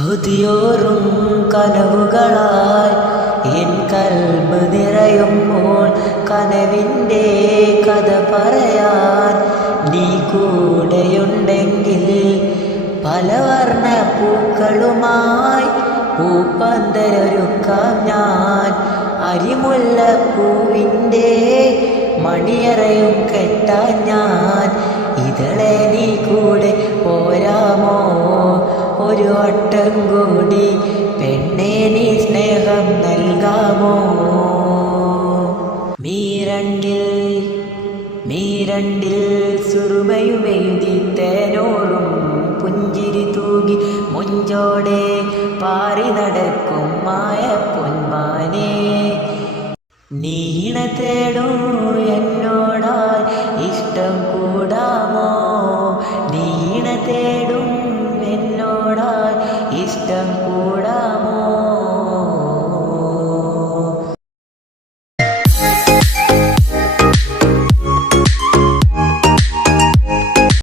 കൊതിയോറും കനവുകളായി N കൽബ് നിറയുമ്പോൾ കനവിൻ്റെ കഥ പറയാൻ നീ കൂടെയുണ്ടെങ്കിൽ പല വർണ്ണ പൂക്കളുമായി പൂപ്പന്തലൊരുക്കാം ഞാൻ. അരിമുല്ലപ്പൂവിൻ്റെ മണിയറയും കെട്ടാൻ ഞാൻ. ഇതളെ നീ കൂടെ പോരാമോ ഒരു വട്ടം കൂടി പെണ്ണേ നീ സ്നേഹം നൽകാമോ? മീരണ്ടിൽ സുറുമയുമെഴുതി തേനോടും പുഞ്ചിരി തൂകി മുഞ്ചോടെ പാറി നടക്കും മായ പൊന്മാനെ. നീണ തേടും എന്നോടായി ഇഷ്ടം കൂടാമോ? നീണ തേടും എന്നോടായി ഇഷ്ടം കൂടാ